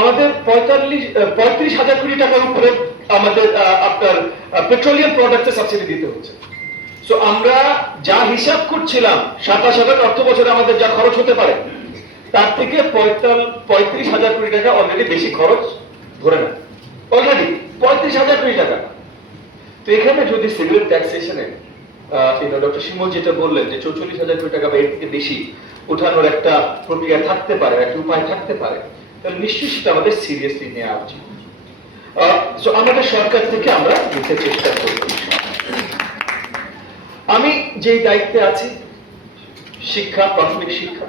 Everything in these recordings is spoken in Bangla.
আমাদের 35,000 কোটি টাকার উপরে আমাদের আপনার পেট্রোলিয়াম প্রোডাক্টে সাবসিডি দিতে হচ্ছে। সো আমরা যা হিসাব করছিলাম 27,000 অর্থ বছরে আমাদের যা খরচ হতে পারে তার থেকে 35,000 কোটি টাকা অলরেডি বেশি খরচ ধরে না, অলরেডি 35,000 কোটি টাকা। তো এখানে যদি সিগারেট ট্যাক্সেশনে ডক্টর শিমুল যেটা বললেন যে 44,000 কোটি টাকা বা এর থেকে বেশি ওঠানোর একটা প্রক্রিয়া থাকতে পারে, একটা উপায় থাকতে পারে, তাহলে নিশ্চয়ই সেটা আমাদের সিরিয়াসলি নেওয়া উচিত। আমাদের সরকার থেকে আমরা নিতে চেষ্টা করব। আমি যেই দায়িত্বে আছি শিক্ষা, প্রাথমিক শিক্ষা,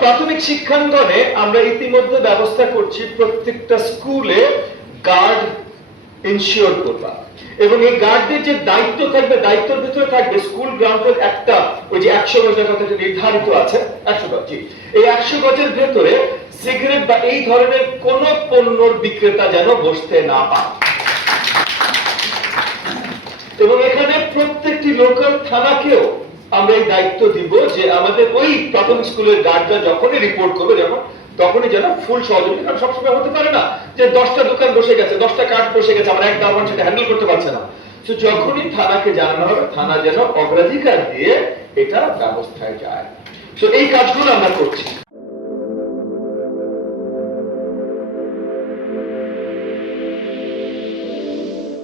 প্রাথমিক শিক্ষাঙ্গনে আমরা ইতিমধ্যে ব্যবস্থা করছি প্রত্যেকটা স্কুলে গার্ড ইনশিওর করবা, এবং এই গার্ডদের যে দায়িত্ব থাকবে, দায়িত্বের ভিতরে থাকবে স্কুল গ্রাউন্ডের একটা ওই যে 100 গজের কথা যে নির্ধারিত আছে 100 গজ, এই 100 গজের ভেতরে সিগারেট বা এই ধরনের কোন পণ্যর বিক্রেতা যেন বসতে না পায়। এবং এখানে প্রত্যেকটি লোকাল থানাকেও আমরা এই দায়িত্ব দিব যে আমাদের ওই প্রাথমিক স্কুলের গার্ডরা যখনই রিপোর্ট করবে তখনই যেন ফুল সহযোগিতা, কারণ সবসময় হতে পারে না যে 10টা দোকান বসে গেছে, 10টা কার্ড বসে গেছে, আমরা এক দারোয়ান সেটা হ্যান্ডেল করতে পারছে না। তো যখনই থানাকে জানানো হবে থানা যেন অগ্রাধিকার দিয়ে এটা ব্যবস্থায় যায়। তো এই কাজগুলো আমরা করছি।